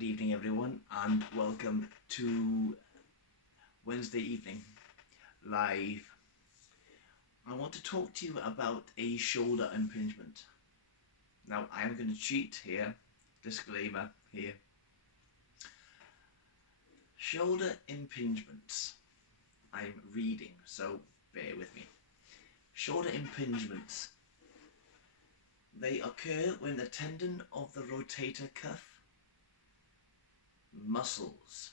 Good evening everyone and welcome to Wednesday evening live. I want to talk to you about a shoulder impingement. Now I am going to cheat here, disclaimer here. Shoulder impingements. I'm reading, so bear with me. Shoulder impingements. They occur when the tendon of the rotator cuff muscles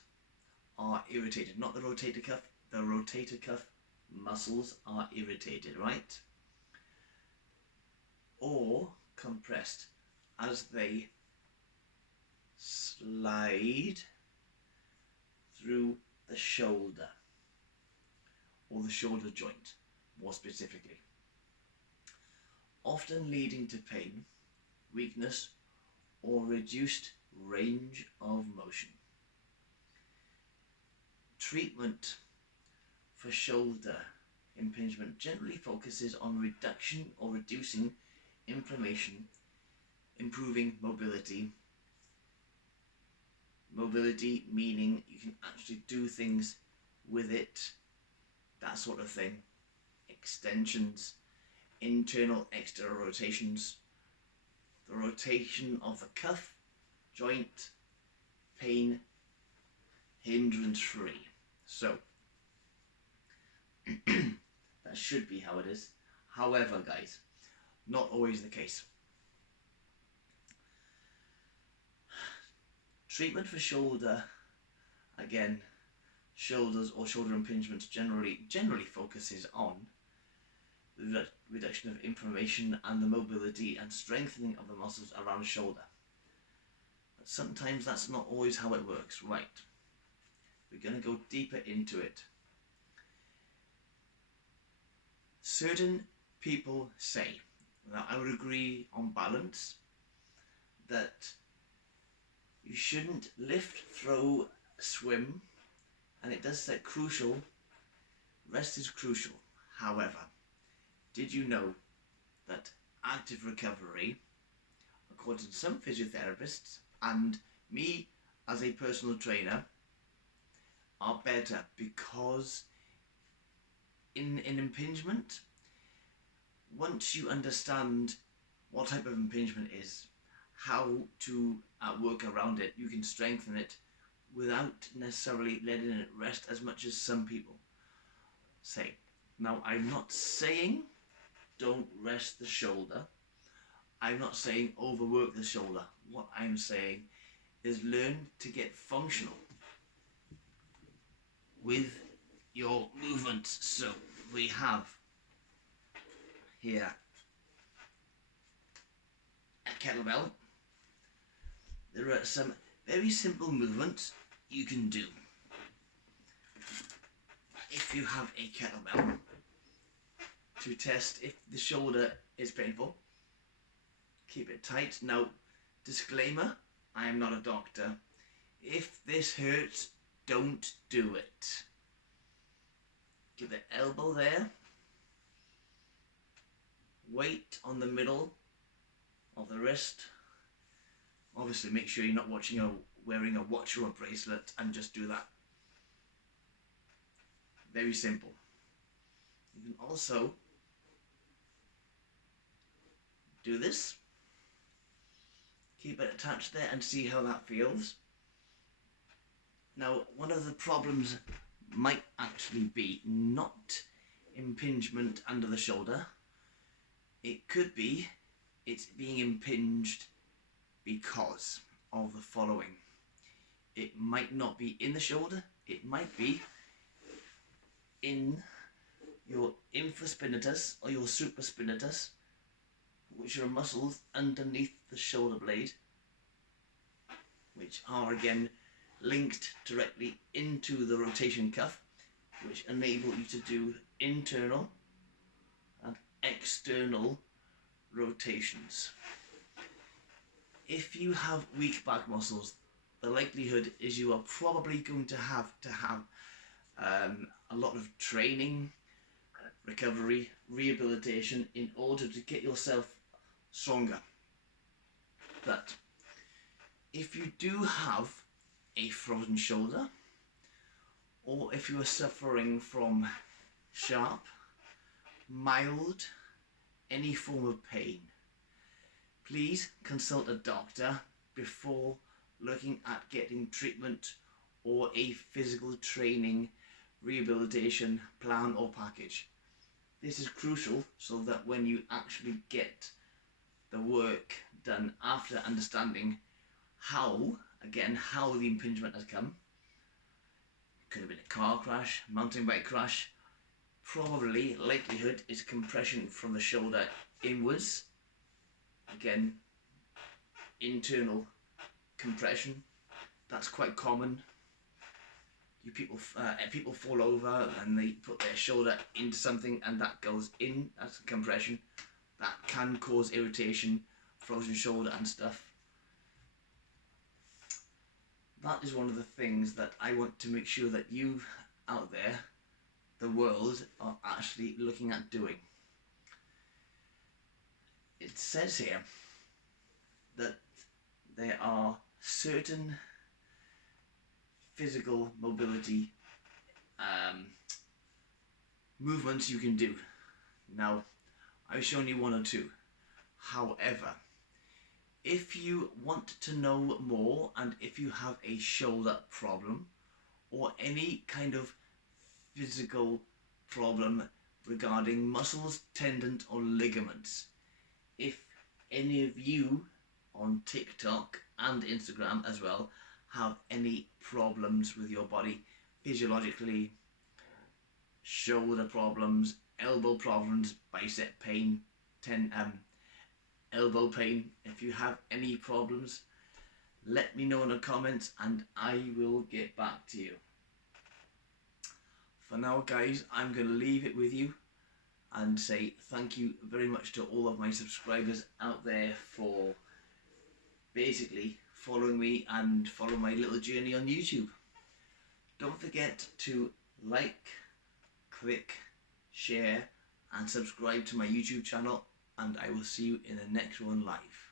are irritated. Not the rotator cuff, the rotator cuff muscles are irritated, right? Or compressed as they slide through the shoulder or the shoulder joint, more specifically, often leading to pain, weakness, or reduced range of motion. Treatment for shoulder impingement generally focuses on reduction or reducing inflammation, improving mobility. Mobility meaning you can actually do things with it, that sort of thing. Extensions, internal, external rotations, the rotation of the cuff, joint, pain, hindrance free. So that should be how it is. However, guys, not always the case. Treatment for shoulder, again, shoulders or shoulder impingements generally focuses on the reduction of inflammation and the mobility and strengthening of the muscles around the shoulder. But sometimes that's not always how it works, right? We're going to go deeper into it. Certain people say, now I would agree on balance, that you shouldn't lift, throw, swim, and it does say crucial, rest is crucial. However, did you know that active recovery, according to some physiotherapists and me as a personal trainer, are better because in an impingement, once you understand what type of impingement is, how to work around it, you can strengthen it without necessarily letting it rest as much as some people say. Now, I'm not saying don't rest the shoulder. I'm not saying overwork the shoulder. What I'm saying is learn to get functional with your movements. So we have here a kettlebell. There are some very simple movements you can do if you have a kettlebell to test if the shoulder is painful. Keep it tight. Now, disclaimer, I am not a doctor. If this hurts, don't do it. Get the elbow there. Weight on the middle of the wrist. Obviously, make sure you're not wearing a watch or a bracelet, and just do that. Very simple. You can also do this. Keep it attached there and see how that feels. Now, one of the problems might actually be not impingement under the shoulder. It could be it's being impinged because of the following. It might not be in the shoulder, it might be in your infraspinatus or your supraspinatus, which are muscles underneath the shoulder blade, which are again linked directly into the rotation cuff, which enable you to do internal and external rotations. If you have weak back muscles, the likelihood is you are probably going to have a lot of training, recovery, rehabilitation in order to get yourself stronger. But If you do have a frozen shoulder, or if you are suffering from sharp, mild, any form of pain, please consult a doctor before looking at getting treatment or a physical training rehabilitation plan or package. This is crucial so that when you actually get the work done after understanding how the impingement has come, could have been a car crash, mountain bike crash, probably likelihood is compression from the shoulder inwards, again internal compression. That's quite common. People fall over and they put their shoulder into something and that goes in. That's compression. That can cause irritation, frozen shoulder and stuff. That is one of the things that I want to make sure that you out there, the world, are actually looking at doing. It says here that there are certain physical mobility movements you can do. Now, I've shown you one or two. However, if you want to know more and if you have a shoulder problem or any kind of physical problem regarding muscles, tendons or ligaments, if any of you on TikTok and Instagram as well have any problems with your body physiologically, shoulder problems, elbow problems, bicep pain, elbow pain, if you have any problems, let me know in the comments and I will get back to you. For now guys, I'm going to leave it with you and say thank you very much to all of my subscribers out there for basically following me and follow my little journey on YouTube. Don't forget to like, click, share and subscribe to my YouTube channel, and I will see you in the next one live.